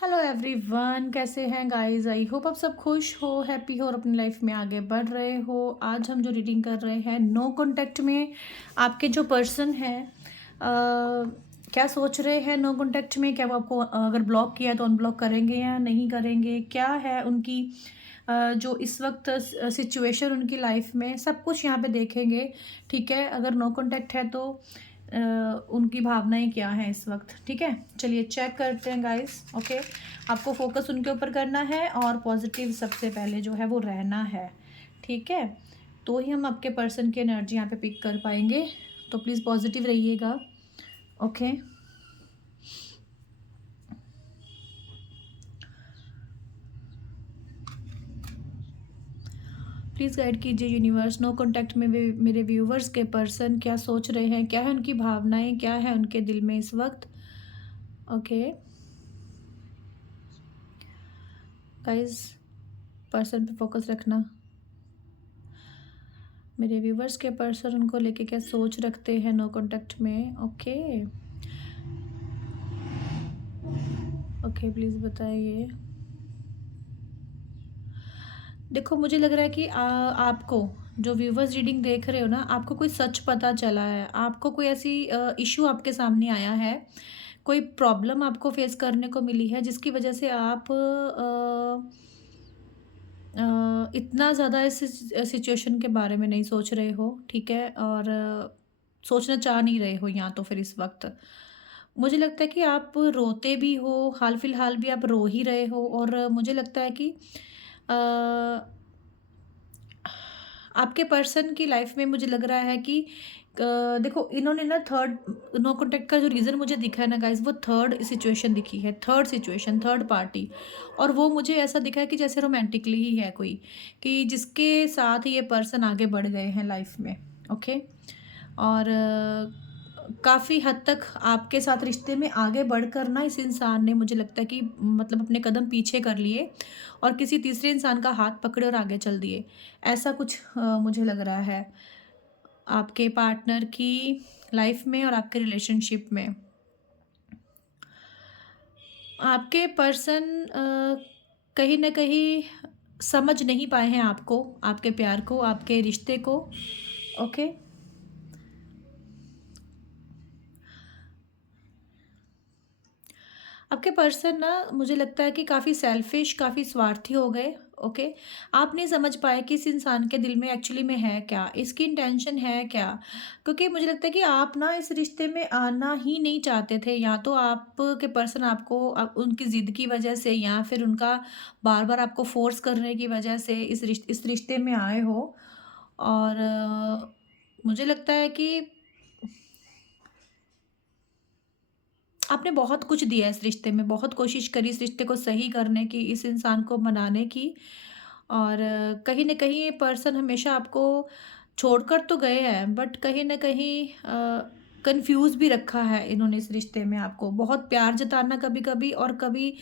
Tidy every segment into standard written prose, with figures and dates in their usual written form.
Hello everyone, कैसे हैं guys. I hope आप सब खुश हो, हैप्पी हो और अपनी लाइफ में आगे बढ़ रहे हो। आज हम जो रीडिंग कर रहे हैं, नो कांटेक्ट में आपके जो पर्सन है क्या सोच रहे हैं। नो कांटेक्ट में क्या वो आपको अगर ब्लॉक किया है तो अनब्लॉक करेंगे या नहीं करेंगे, क्या है उनकी जो इस वक्त सिचुएशन उनकी लाइफ में, सब कुछ यहाँ पे देखेंगे। ठीक है, अगर नो कांटेक्ट है तो उनकी भावनाएं क्या हैं इस वक्त। ठीक है, चलिए चेक करते हैं गाइस। ओके, आपको फोकस उनके ऊपर करना है और पॉजिटिव सबसे पहले जो है वो रहना है। ठीक है, तो ही हम आपके पर्सन की एनर्जी यहाँ पे पिक कर पाएंगे, तो प्लीज़ पॉजिटिव रहिएगा। ओके, प्लीज़ गाइड कीजिए यूनिवर्स। नो कांटेक्ट में मेरे व्यूवर्स के पर्सन क्या सोच रहे हैं, क्या है उनकी भावनाएं, क्या है उनके दिल में इस वक्त। ओके गाइस, पर्सन पे फोकस रखना। मेरे व्यूवर्स के पर्सन उनको लेके क्या सोच रखते हैं नो कांटेक्ट में। ओके ओके, प्लीज़ बताइए। देखो, मुझे लग रहा है कि आपको जो व्यूवर्स रीडिंग देख रहे हो ना, आपको कोई सच पता चला है, आपको कोई ऐसी इशू आपके सामने आया है, कोई प्रॉब्लम आपको फेस करने को मिली है जिसकी वजह से आप इतना ज़्यादा इस सिचुएशन के बारे में नहीं सोच रहे हो। ठीक है, और सोचना चाह नहीं रहे हो, या तो फिर इस वक्त मुझे लगता है कि आप रोते भी हो, हाल फिलहाल भी आप रो ही रहे हो। और मुझे लगता है कि अ, आपके पर्सन की लाइफ में मुझे लग रहा है कि देखो, इन्होंने ना थर्ड नो कॉन्टैक्ट का जो रीज़न मुझे दिखा है ना गाइस, वो थर्ड सिचुएशन दिखी है, थर्ड सिचुएशन, थर्ड पार्टी। और वो मुझे ऐसा दिखा है कि जैसे रोमांटिकली ही है कोई, कि जिसके साथ ये पर्सन आगे बढ़ गए हैं लाइफ में। ओके, और काफ़ी हद तक आपके साथ रिश्ते में आगे बढ़कर ना इस इंसान ने, मुझे लगता है कि मतलब अपने कदम पीछे कर लिए और किसी तीसरे इंसान का हाथ पकड़े और आगे चल दिए। ऐसा कुछ मुझे लग रहा है आपके पार्टनर की लाइफ में और आपके रिलेशनशिप में। आपके पर्सन कहीं न कहीं समझ नहीं पाए हैं आपको, आपके प्यार को, आपके रिश्ते को। ओके, आपके पर्सन ना, मुझे लगता है कि काफ़ी सेल्फिश, काफ़ी स्वार्थी हो गए। ओके, आप नहीं समझ पाए कि इस इंसान के दिल में एक्चुअली में है क्या, इसकी इंटेंशन है क्या। क्योंकि मुझे लगता है कि आप ना इस रिश्ते में आना ही नहीं चाहते थे, या तो आपके पर्सन आपको उनकी ज़िद की वजह से, या फिर उनका बार बार आपको फोर्स करने की वजह से इस रिश्ते में आए हो। और मुझे लगता है कि आपने बहुत कुछ दिया इस रिश्ते में, बहुत कोशिश करी इस रिश्ते को सही करने की, इस इंसान को मनाने की। और कहीं न कहीं ये पर्सन हमेशा आपको छोड़कर तो गए हैं, बट कहीं न कहीं कन्फ्यूज़ भी रखा है इन्होंने इस रिश्ते में आपको। बहुत प्यार जताना कभी-कभी, और कभी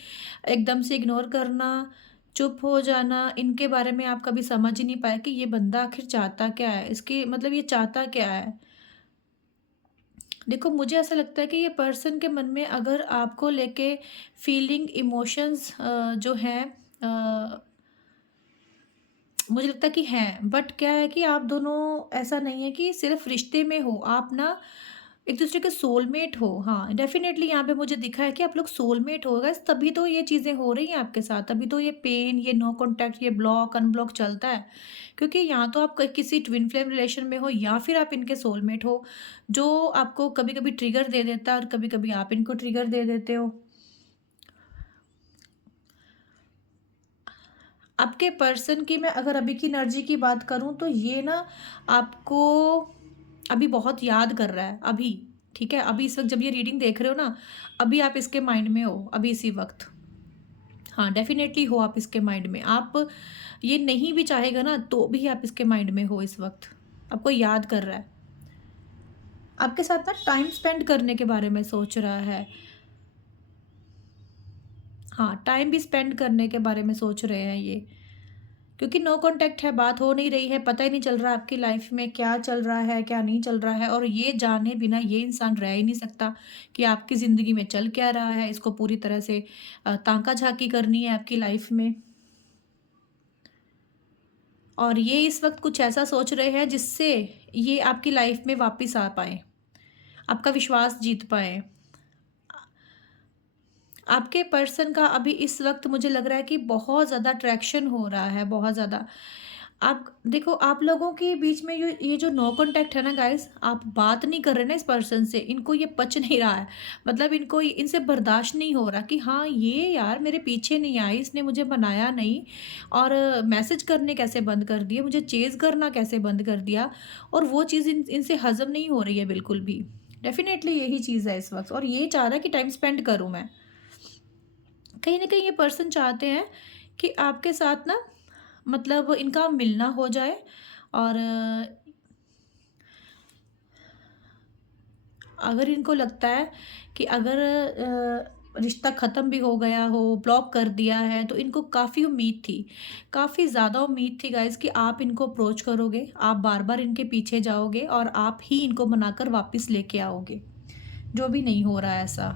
एकदम से इग्नोर करना, चुप हो जाना, इनके बारे में आप कभी समझ ही नहीं पाए कि ये बंदा आखिर चाहता क्या है? इसकी मतलब ये चाहता क्या है? देखो, मुझे ऐसा लगता है कि ये पर्सन के मन में अगर आपको लेके फीलिंग, इमोशंस जो हैं, अ, मुझे लगता है कि हैं। बट क्या है कि आप दोनों, ऐसा नहीं है कि सिर्फ रिश्ते में हो, आप ना एक दूसरे के सोलमेट हो। हाँ, डेफिनेटली यहाँ पे मुझे दिखा है कि आप लोग सोलमेट हो गए, तभी तो ये चीज़ें हो रही हैं आपके साथ, तभी तो ये पेन, ये नो कॉन्टैक्ट, ये ब्लॉक अनब्लॉक चलता है। क्योंकि यहाँ तो आप किसी ट्विन फ्लेम रिलेशन में हो, या फिर आप इनके सोलमेट हो, जो आपको कभी कभी ट्रिगर दे देता है और कभी कभी आप इनको ट्रिगर दे देते हो। आपके पर्सन की मैं अगर अभी की एनर्जी की बात करूँ, तो ये ना आपको अभी बहुत याद कर रहा है अभी। ठीक है, अभी इस वक्त जब ये रीडिंग देख रहे हो ना, अभी आप इसके माइंड में हो, अभी इसी वक्त। हाँ, डेफिनेटली हो आप इसके माइंड में। आप ये नहीं भी चाहेगा ना, तो भी आप इसके माइंड में हो इस वक्त, आपको याद कर रहा है, आपके साथ ना टाइम स्पेंड करने के बारे में सोच रहा है। हाँ, टाइम भी स्पेंड करने के बारे में सोच रहे हैं ये, क्योंकि नो कांटेक्ट है, बात हो नहीं रही है, पता ही नहीं चल रहा आपकी लाइफ में क्या चल रहा है, क्या नहीं चल रहा है, और ये जाने बिना ये इंसान रह ही नहीं सकता कि आपकी ज़िंदगी में चल क्या रहा है। इसको पूरी तरह से ताका-झाकी करनी है आपकी लाइफ में। और ये इस वक़्त कुछ ऐसा सोच रहे हैं जिससे ये आपकी लाइफ में वापस आ पाएँ, आपका विश्वास जीत पाएँ। आपके पर्सन का अभी इस वक़्त मुझे लग रहा है कि बहुत ज़्यादा अट्रैक्शन हो रहा है, बहुत ज़्यादा। आप देखो, आप लोगों के बीच में ये जो नो कॉन्टैक्ट है ना गाइज़, आप बात नहीं कर रहे ना इस पर्सन से, इनको ये पच नहीं रहा है। मतलब इनको इनसे बर्दाश्त नहीं हो रहा कि हाँ, ये यार मेरे पीछे नहीं आई, इसने मुझे बनाया नहीं, और मैसेज करने कैसे बंद कर दिए, मुझे चेज़ करना कैसे बंद कर दिया, और वो चीज़ इनसे हज़म नहीं हो रही है बिल्कुल भी। डेफ़िनेटली यही चीज़ है इस वक़्त, और ये चाह रहा है कि टाइम स्पेंड करूँ मैं। कहीं न कहीं ये पर्सन चाहते हैं कि आपके साथ ना, मतलब इनका मिलना हो जाए, और अगर इनको लगता है कि अगर रिश्ता ख़त्म भी हो गया हो, ब्लॉक कर दिया है, तो इनको काफ़ी उम्मीद थी, काफ़ी ज़्यादा उम्मीद थी गाइज़ कि आप इनको अप्रोच करोगे, आप बार-बार इनके पीछे जाओगे और आप ही इनको मनाकर वापस लेके आओगे, जो भी नहीं हो रहा है ऐसा।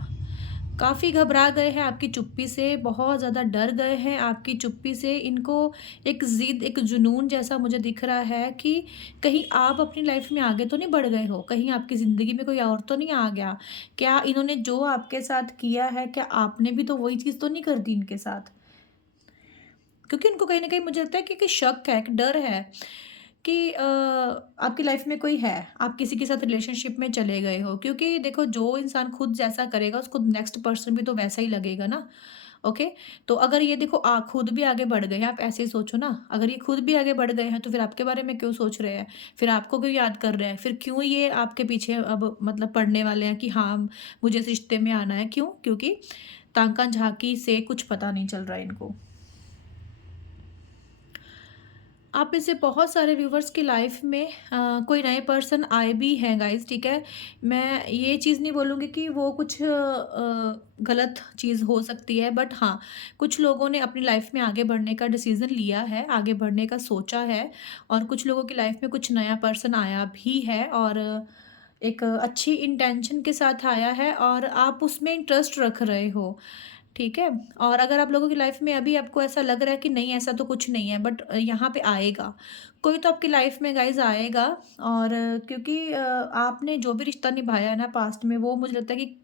काफ़ी घबरा गए हैं आपकी चुप्पी से, बहुत ज़्यादा डर गए हैं आपकी चुप्पी से। इनको एक ज़िद, एक जुनून जैसा मुझे दिख रहा है कि कहीं आप अपनी लाइफ में आगे तो नहीं बढ़ गए हो, कहीं आपकी ज़िंदगी में कोई और तो नहीं आ गया। क्या इन्होंने जो आपके साथ किया है, क्या आपने भी तो वही चीज़ तो नहीं कर दी इनके साथ? क्योंकि उनको कहीं न कहीं मुझे लगता है कि शक है, एक डर है कि आपकी लाइफ में कोई है, आप किसी के साथ रिलेशनशिप में चले गए हो। क्योंकि देखो, जो इंसान खुद जैसा करेगा उसको नेक्स्ट पर्सन भी तो वैसा ही लगेगा ना। ओके? तो अगर ये देखो, खुद भी आगे बढ़ गए हैं, आप ऐसे ही सोचो ना, अगर ये खुद भी आगे बढ़ गए हैं तो फिर आपके बारे में क्यों सोच रहे हैं? फिर आपको क्यों याद कर रहे हैं? फिर क्यों ये आपके पीछे अब मतलब पड़ने वाले हैं कि हाँ, मुझे इस रिश्ते में आना है, क्यों? क्योंकि ताका-झाकी से कुछ पता नहीं चल रहा है इनको। आप में से बहुत सारे व्यूवर्स की लाइफ में कोई नए पर्सन आए भी हैं गाइस, ठीक है। मैं ये चीज़ नहीं बोलूँगी कि वो कुछ गलत चीज़ हो सकती है, बट हाँ, कुछ लोगों ने अपनी लाइफ में आगे बढ़ने का डिसीज़न लिया है, आगे बढ़ने का सोचा है, और कुछ लोगों की लाइफ में कुछ नया पर्सन आया भी है, और एक अच्छी इंटेंशन के साथ आया है, और आप उसमें इंटरेस्ट रख रहे हो। ठीक है? और अगर आप लोगों की लाइफ में अभी आपको ऐसा लग रहा है कि नहीं, ऐसा तो कुछ नहीं है, बट यहाँ पे आएगा। कोई तो आपकी लाइफ में गाइज़ आएगा, और क्योंकि आपने जो भी रिश्ता निभाया है ना पास्ट में, वो मुझे लगता है कि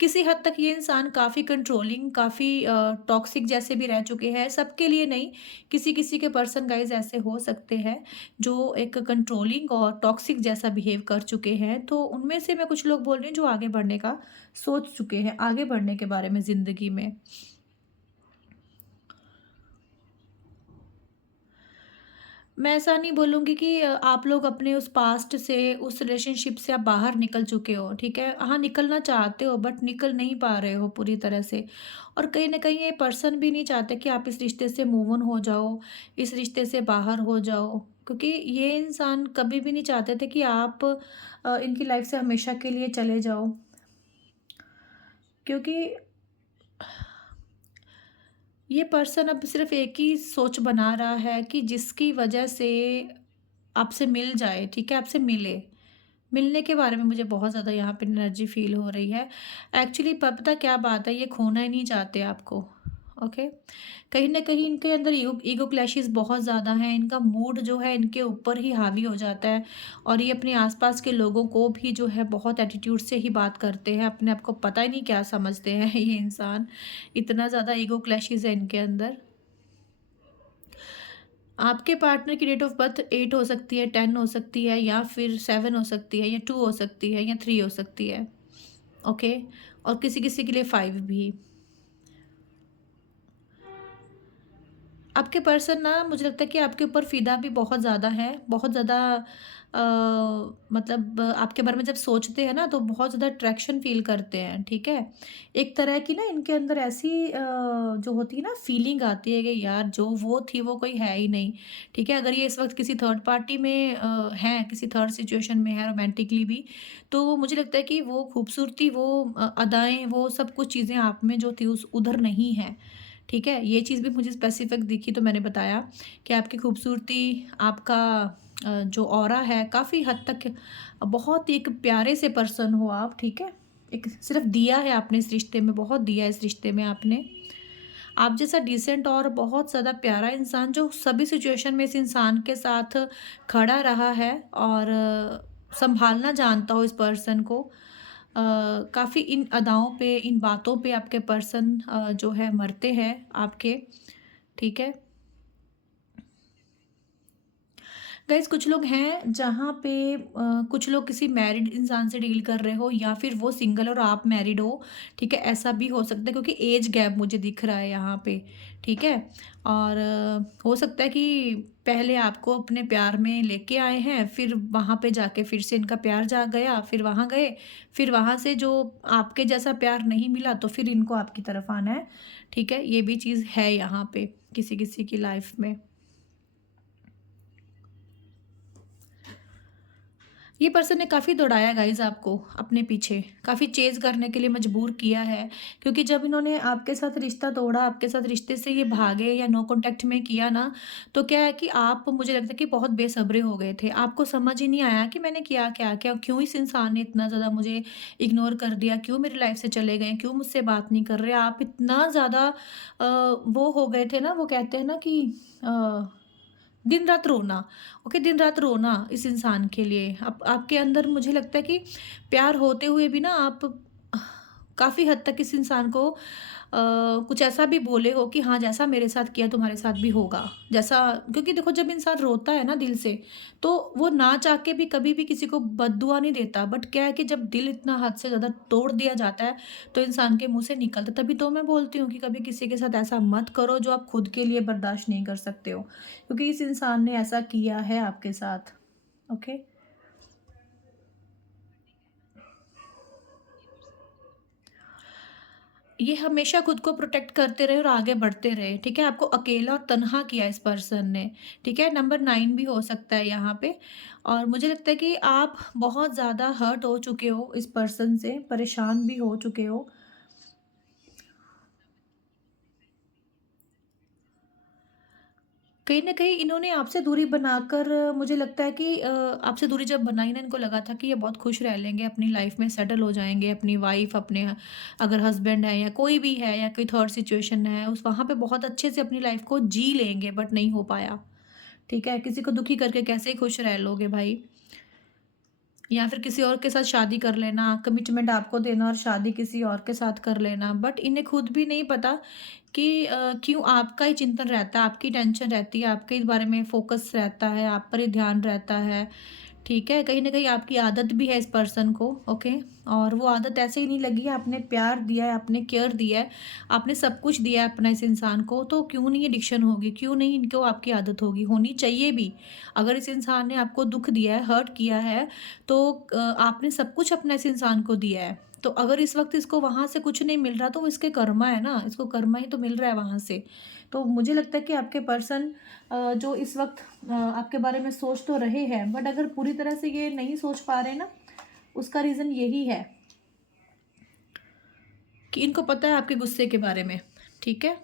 किसी हद तक ये इंसान काफ़ी कंट्रोलिंग, काफ़ी टॉक्सिक जैसे भी रह चुके हैं। सबके लिए नहीं, किसी-किसी के पर्सन गाइज़ ऐसे हो सकते हैं, जो एक कंट्रोलिंग और टॉक्सिक जैसा बिहेव कर चुके हैं। तो उनमें से मैं कुछ लोग बोल रही हूँ जो आगे बढ़ने का सोच चुके हैं, आगे बढ़ने के बारे में ज़िंदगी में। मैं ऐसा नहीं बोलूँगी कि आप लोग अपने उस पास्ट से, उस रिलेशनशिप से आप बाहर निकल चुके हो, ठीक है? हाँ, निकलना चाहते हो बट निकल नहीं पा रहे हो पूरी तरह से, और कहीं न कहीं ये पर्सन भी नहीं चाहते कि आप इस रिश्ते से मूव ऑन हो जाओ, इस रिश्ते से बाहर हो जाओ। क्योंकि ये इंसान कभी भी नहीं चाहते थे कि आप इनकी लाइफ़ से हमेशा के लिए चले जाओ। क्योंकि ये पर्सन अब सिर्फ़ एक ही सोच बना रहा है कि जिसकी वजह से आपसे मिल जाए, ठीक है? आपसे मिले। मिलने के बारे में मुझे बहुत ज़्यादा यहाँ पे एनर्जी फ़ील हो रही है। एक्चुअली पता क्या बात है, ये खोना ही नहीं चाहते आपको, ओके? कहीं न कहीं इनके अंदर ईगो ईगो क्लैशेज़ बहुत ज़्यादा हैं, इनका मूड जो है इनके ऊपर ही हावी हो जाता है, और ये अपने आस-पास के लोगों को भी जो है बहुत एटीट्यूड से ही बात करते हैं, अपने आप को पता ही नहीं क्या समझते हैं ये इंसान, इतना ज़्यादा ईगो क्लैशेज़ है इनके अंदर। आपके पार्टनर की डेट ऑफ बर्थ 8 हो सकती है, 10 हो सकती है, या फिर 7 हो सकती है, या 2 हो सकती है, या 3 हो सकती है, ओके? और किसी-किसी के लिए 5 भी। आपके पर्सन ना, मुझे लगता है कि आपके ऊपर फ़िदा भी बहुत ज़्यादा है, बहुत ज़्यादा अ, मतलब आपके बारे में जब सोचते हैं ना तो बहुत ज़्यादा अट्रैक्शन फ़ील करते हैं, ठीक है? एक तरह की ना इनके अंदर ऐसी जो होती है ना फीलिंग आती है कि यार जो वो थी वो कोई है ही नहीं, ठीक है? अगर ये इस वक़्त किसी थर्ड पार्टी में हैं, किसी थर्ड सिचुएशन में है रोमांटिकली भी, तो मुझे लगता है कि वो खूबसूरती, वो अदाएँ, वो सब कुछ चीज़ें आप में जो थी उस उधर नहीं है। ठीक है, ये चीज़ भी मुझे स्पेसिफिक दिखी तो मैंने बताया कि आपकी खूबसूरती, आपका जो ऑरा है काफ़ी हद तक बहुत ही एक प्यारे से पर्सन हो आप, ठीक है। एक सिर्फ दिया है आपने इस रिश्ते में, बहुत दिया है इस रिश्ते में आपने। आप जैसा डिसेंट और बहुत ज़्यादा प्यारा इंसान जो सभी सिचुएशन में इस इंसान के साथ खड़ा रहा है और संभालना जानता हो इस पर्सन को। काफ़ी इन अदाओं पे, इन बातों पे आपके पर्सन जो है मरते हैं आपके, ठीक है। गाइस कुछ लोग हैं जहाँ पे कुछ लोग किसी मैरिड इंसान से डील कर रहे हो या फिर वो सिंगल और आप मैरिड हो, ठीक है, ऐसा भी हो सकता है क्योंकि एज गैप मुझे दिख रहा है यहाँ पे, ठीक है। और हो सकता है कि पहले आपको अपने प्यार में लेके आए हैं, फिर वहाँ पे जाके फिर से इनका प्यार जाग गया, फिर वहाँ गए, फिर वहाँ से जो आपके जैसा प्यार नहीं मिला तो फिर इनको आपकी तरफ आना है, ठीक है। ये भी चीज़ है यहाँ पे किसी किसी की लाइफ में। ये पर्सन ने काफ़ी दौड़ाया गाइज़ आपको अपने पीछे, काफ़ी चेज़ करने के लिए मजबूर किया है, क्योंकि जब इन्होंने आपके साथ रिश्ता तोड़ा, आपके साथ रिश्ते से ये भागे या नो कॉन्टैक्ट में किया ना, तो क्या है कि आप, मुझे लगता है कि बहुत बेसब्रे हो गए थे। आपको समझ ही नहीं आया कि मैंने किया क्या? क्या क्यों इस इंसान ने इतना ज़्यादा मुझे इग्नोर कर दिया? क्यों मेरी लाइफ़ से चले गए? क्यों मुझसे बात नहीं कर रहे? आप इतना ज़्यादा वो हो गए थे ना, वो कहते हैं ना कि अ दिन रात रोना, ओके, दिन रात रोना इस इंसान के लिए। आपके अंदर मुझे लगता है कि प्यार होते हुए भी ना आप काफ़ी हद तक इस इंसान को कुछ ऐसा भी बोले हो कि हाँ, जैसा मेरे साथ किया तुम्हारे साथ भी होगा। जैसा, क्योंकि देखो जब इंसान रोता है ना दिल से, तो वो ना चाह के भी कभी भी किसी को बददुआ नहीं देता। बट क्या है कि जब दिल इतना हद से ज़्यादा तोड़ दिया जाता है, तो इंसान के मुँह से निकलता है। तभी तो मैं बोलती हूँ कि कभी किसी के साथ ऐसा मत करो जो आप खुद के लिए बर्दाश्त नहीं कर सकते हो। क्योंकि इस इंसान ने ऐसा किया है आपके साथ, ओके। ये हमेशा खुद को प्रोटेक्ट करते रहे और आगे बढ़ते रहे, ठीक है। आपको अकेला और तन्हा किया इस पर्सन ने, ठीक है। नंबर 9 भी हो सकता है यहाँ पे। और मुझे लगता है कि आप बहुत ज़्यादा हर्ट हो चुके हो इस पर्सन से, परेशान भी हो चुके हो। कहीं न कहीं इन्होंने आपसे दूरी बनाकर, मुझे लगता है कि आपसे दूरी जब बनाई ना, इनको लगा था कि ये बहुत खुश रह लेंगे, अपनी लाइफ़ में सेटल हो जाएँगे, अपनी वाइफ़, अपने अगर हस्बैंड है या कोई भी है या कोई थर्ड सिचुएशन है, उस वहाँ पे बहुत अच्छे से अपनी लाइफ़ को जी लेंगे, बट नहीं हो पाया, ठीक है? किसी को दुखी करके कैसे खुश रह लोगे भाई? या फिर किसी और के साथ शादी कर लेना, कमिटमेंट आपको देना और शादी किसी और के साथ कर लेना। बट इन्हें खुद भी नहीं पता कि क्यों आपका ही चिंतन रहता है, आपकी टेंशन रहती है, आपके इस बारे में फ़ोकस रहता है, आप पर ही ध्यान रहता है। ठीक है, कहीं न कहीं आपकी आदत भी है इस पर्सन को, ओके? और वो आदत ऐसे ही नहीं लगी है, आपने प्यार दिया है, आपने केयर दिया है, आपने सब कुछ दिया है अपना इस इंसान को, तो क्यों नहीं एडिक्शन होगी? क्यों नहीं इनको आपकी आदत होगी? होनी चाहिए भी। अगर इस इंसान ने आपको दुःख दिया है, हर्ट किया है, तो आपने सब कुछ अपना इस इंसान को दिया है। तो अगर इस वक़्त इसको वहाँ से कुछ नहीं मिल रहा, तो वो इसके कर्मा है ना, इसको कर्मा ही तो मिल रहा है वहाँ से। तो मुझे लगता है कि आपके पर्सन जो इस वक़्त आपके बारे में सोच तो रहे हैं, बट अगर पूरी तरह से ये नहीं सोच पा रहे ना, उसका रीज़न यही है कि इनको पता है आपके गुस्से के बारे में, ठीक है?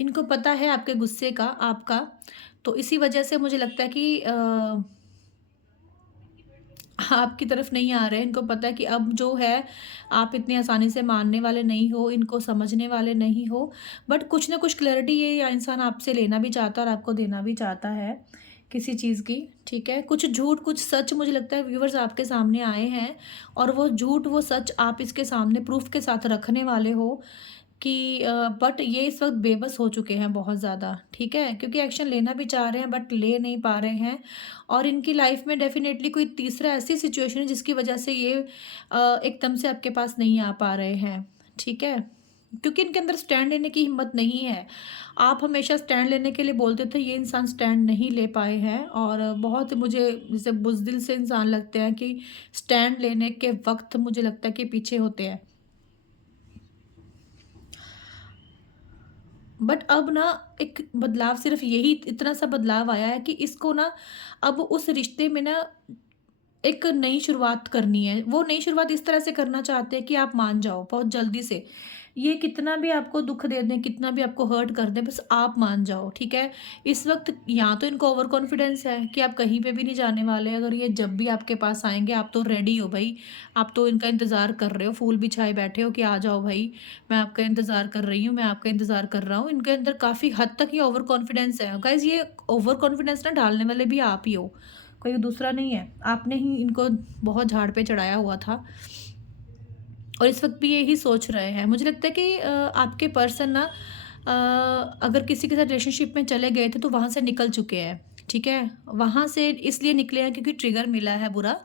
इनको पता है आपके गुस्से का, आपका, तो इसी वजह से मुझे लगता है कि आपकी तरफ नहीं आ रहे हैं। इनको पता है कि अब जो है, आप इतनी आसानी से मानने वाले नहीं हो, इनको समझने वाले नहीं हो। बट कुछ ना कुछ क्लैरिटी ये या इंसान आपसे लेना भी चाहता है और आपको देना भी चाहता है, किसी चीज़ की, ठीक है? कुछ झूठ, कुछ सच मुझे लगता है व्यूअर्स आपके सामने आए हैं, और वो झूठ, वो सच आप इसके सामने प्रूफ़ के साथ रखने वाले हो कि बट ये इस वक़्त बेबस हो चुके हैं बहुत ज़्यादा, ठीक है? क्योंकि एक्शन लेना भी चाह रहे हैं बट ले नहीं पा रहे हैं, और इनकी लाइफ़ में डेफ़िनेटली कोई तीसरा ऐसी सिचुएशन है जिसकी वजह से ये एकदम से आपके पास नहीं आ पा रहे हैं, ठीक है? क्योंकि इनके अंदर स्टैंड लेने की हिम्मत नहीं है। आप हमेशा स्टैंड लेने के लिए बोलते थे, ये इंसान स्टैंड नहीं ले पाए हैं, और बहुत मुझे जैसे बुज़दिल से इंसान लगते हैं कि स्टैंड लेने के वक़्त मुझे लगता है कि पीछे होते हैं। बट अब ना एक बदलाव, सिर्फ यही इतना सा बदलाव आया है कि इसको ना अब उस रिश्ते में ना एक नई शुरुआत करनी है। वो नई शुरुआत इस तरह से करना चाहते हैं कि आप मान जाओ बहुत जल्दी से। ये कितना भी आपको दुःख दे दें, कितना भी आपको हर्ट कर दें, बस आप मान जाओ, ठीक है? इस वक़्त या तो इनको ओवर कॉन्फिडेंस है कि आप कहीं पे भी नहीं जाने वाले। अगर ये जब भी आपके पास आएँगे, आप तो रेडी हो भई, आप तो इनका इंतज़ार कर रहे हो, फूल बिछाए बैठे हो कि आ जाओ भई, मैं आपका इंतज़ार कर रही हूँ, मैं आपका इंतज़ार कर रहा हूँ। इनके अंदर काफ़ी हद तक ये ओवर कॉन्फिडेंस है। गाइज़, ये ओवर कॉन्फिडेंस ना डालने वाले भी आप ही हो, कोई दूसरा नहीं है। आपने ही इनको बहुत झाड़ पे चढ़ाया हुआ था और इस वक़्त भी यही सोच रहे हैं। मुझे लगता है कि आपके पर्सन ना अगर किसी के साथ रिलेशनशिप में चले गए थे तो वहाँ से निकल चुके हैं, ठीक है? वहाँ से इसलिए निकले हैं क्योंकि ट्रिगर मिला है बुरा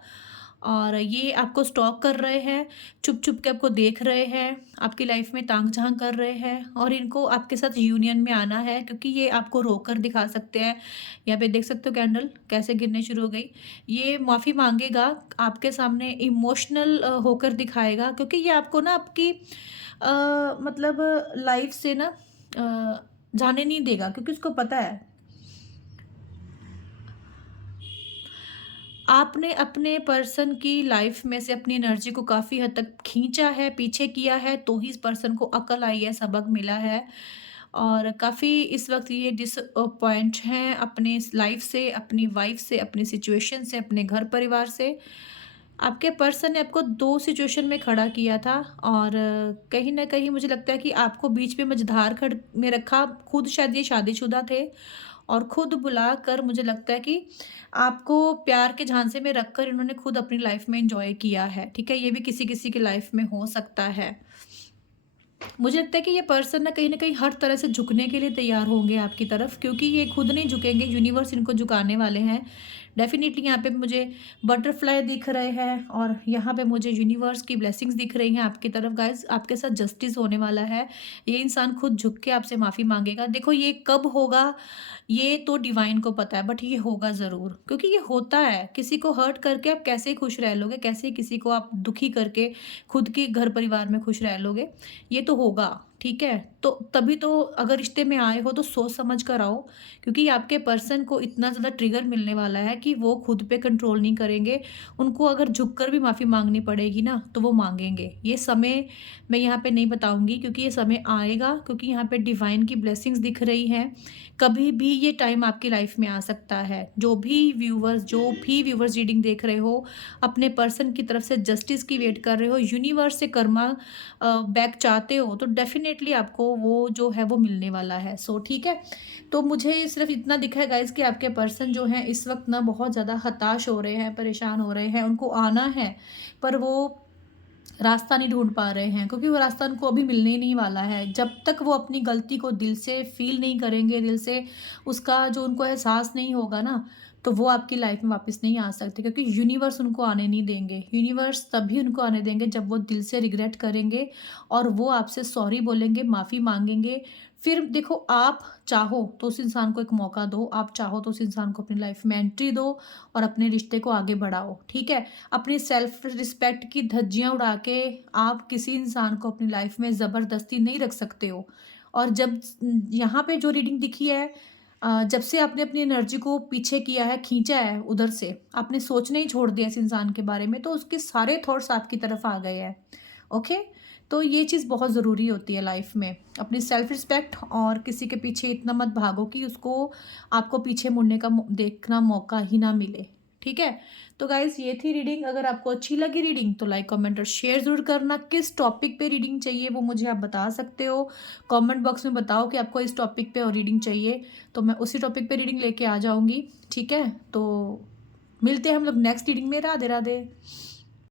और ये आपको स्टॉक कर रहे हैं, छुप-छुप के आपको देख रहे हैं, आपकी लाइफ़ में ताक-झाँक कर रहे हैं और इनको आपके साथ यूनियन में आना है क्योंकि ये आपको रोक दिखा सकते हैं। यहाँ पे देख सकते हो कैंडल कैसे गिरनी शुरू हो गई। ये माफ़ी माँगेगा, आपके सामने इमोशनल होकर दिखाएगा क्योंकि ये आपको ना आपकी मतलब लाइफ़ से ना जाने नहीं देगा क्योंकि उसको पता है आपने अपने पर्सन की लाइफ में से अपनी एनर्जी को काफ़ी हद तक खींचा है, पीछे किया है, तो ही इस पर्सन को अकल आई है, सबक मिला है और काफ़ी इस वक़्त ये डिसअपॉइंट हैं अपने इस लाइफ से, अपनी वाइफ से, अपनी सिचुएशन से, अपने घर परिवार से। आपके पर्सन ने आपको 2 सिचुएशन में खड़ा किया था और कहीं न कहीं मुझे लगता है कि आपको बीच में मझधार खड़ में रखा, खुद शायद ये शादीशुदा थे और खुद बुलाकर मुझे लगता है कि आपको प्यार के झांसे में रखकर इन्होंने खुद अपनी लाइफ में एन्जॉय किया है, ठीक है? ये भी किसी-किसी की लाइफ में हो सकता है। मुझे लगता है कि ये पर्सन ना कहीं न कहीं हर तरह से झुकने के लिए तैयार होंगे आपकी तरफ क्योंकि ये खुद नहीं झुकेंगे, यूनिवर्स इनको झुकाने वाले हैं। डेफ़िनिटली यहाँ पे मुझे बटरफ्लाई दिख रहे हैं और यहाँ पे मुझे यूनिवर्स की ब्लेसिंग्स दिख रही हैं आपकी तरफ गाइज़, आपके साथ जस्टिस होने वाला है। ये इंसान खुद झुक के आपसे माफ़ी माँगेगा। देखो ये कब होगा, ये तो डिवाइन को पता है बट ये होगा ज़रूर क्योंकि ये होता है। किसी को हर्ट करके आप कैसे खुश रह लोगे, कैसे किसी को आप दुखी करके खुद के घर परिवार में खुश रह लोगे? ये तो होगा, ठीक है? तो तभी तो अगर रिश्ते में आए हो तो सोच समझ कर आओ क्योंकि आपके पर्सन को इतना ज़्यादा ट्रिगर मिलने वाला है कि वो खुद पे कंट्रोल नहीं करेंगे। उनको अगर झुककर भी माफ़ी माँगनी पड़ेगी ना, तो वो माँगेंगे। ये समय मैं यहाँ पे नहीं बताऊँगी क्योंकि ये समय आएगा क्योंकि यहाँ पे डिवाइन की ब्लेसिंग्स दिख रही हैं। कभी भी ये टाइम आपकी लाइफ में आ सकता है। जो भी व्यूवर्स रीडिंग देख रहे हो, अपने पर्सन की तरफ से जस्टिस की वेट कर रहे हो, यूनिवर्स से कर्मा बैक चाहते हो तो डेफ़िनेटली आपको वो जो है वो मिलने वाला है। सो ठीक है? तो मुझे सिर्फ़ इतना दिखा है गाइज़ कि आपके पर्सन जो हैं इस वक़्त ना बहुत ज़्यादा हताश हो रहे हैं, परेशान हो रहे हैं, उनको आना है पर वो रास्ता नहीं ढूँढ पा रहे हैं क्योंकि वो रास्ता उनको अभी मिलने ही नहीं वाला है। जब तक वो अपनी गलती को दिल से फ़ील नहीं करेंगे, दिल से उसका जो उनको एहसास नहीं होगा ना, तो वो आपकी लाइफ़ में वापस नहीं आ सकते क्योंकि यूनिवर्स उनको आने नहीं देंगे। यूनिवर्स तभी उनको आने देंगे जब वो दिल से रिग्रेट करेंगे और वो आपसे सॉरी बोलेंगे, माफ़ी माँगेंगे। फिर देखो आप चाहो तो उस इंसान को एक मौका दो, आप चाहो तो उस इंसान को अपनी लाइफ़ में एंट्री दो और अपने रिश्ते को आगे बढ़ाओ, ठीक है? अपनी सेल्फ रिस्पेक्ट की धज्जियाँ उड़ा के आप किसी इंसान को अपनी लाइफ में ज़बरदस्ती नहीं रख सकते हो। और जब यहाँ पे जो रीडिंग दिखी है जब से आपने अपनी एनर्जी को पीछे किया है, खींचा है उधर से, आपने सोचना ही छोड़ दिया इस इंसान के बारे में, तो उसके सारे थॉट्स आपकी तरफ आ गए हैं। ओके? तो ये चीज़ बहुत ज़रूरी होती है लाइफ में। अपनी सेल्फ रिस्पेक्ट और किसी के पीछे इतना मत भागो कि उसको आपको पीछे मुड़ने का देखना मौका ही ना मिले। ठीक है? तो गाइज़ ये थी रीडिंग। अगर आपको अच्छी लगी रीडिंग तो लाइक, कमेंट और शेयर ज़रूर करना। किस टॉपिक पे रीडिंग चाहिए वो मुझे आप बता सकते हो। कमेंट बॉक्स में बताओ कि आपको इस टॉपिक पे और रीडिंग चाहिए, तो मैं उसी टॉपिक पे रीडिंग लेके आ जाऊँगी। ठीक है? तो मिलते हैं हम लोग नेक्स्ट रीडिंग में। राधे राधे।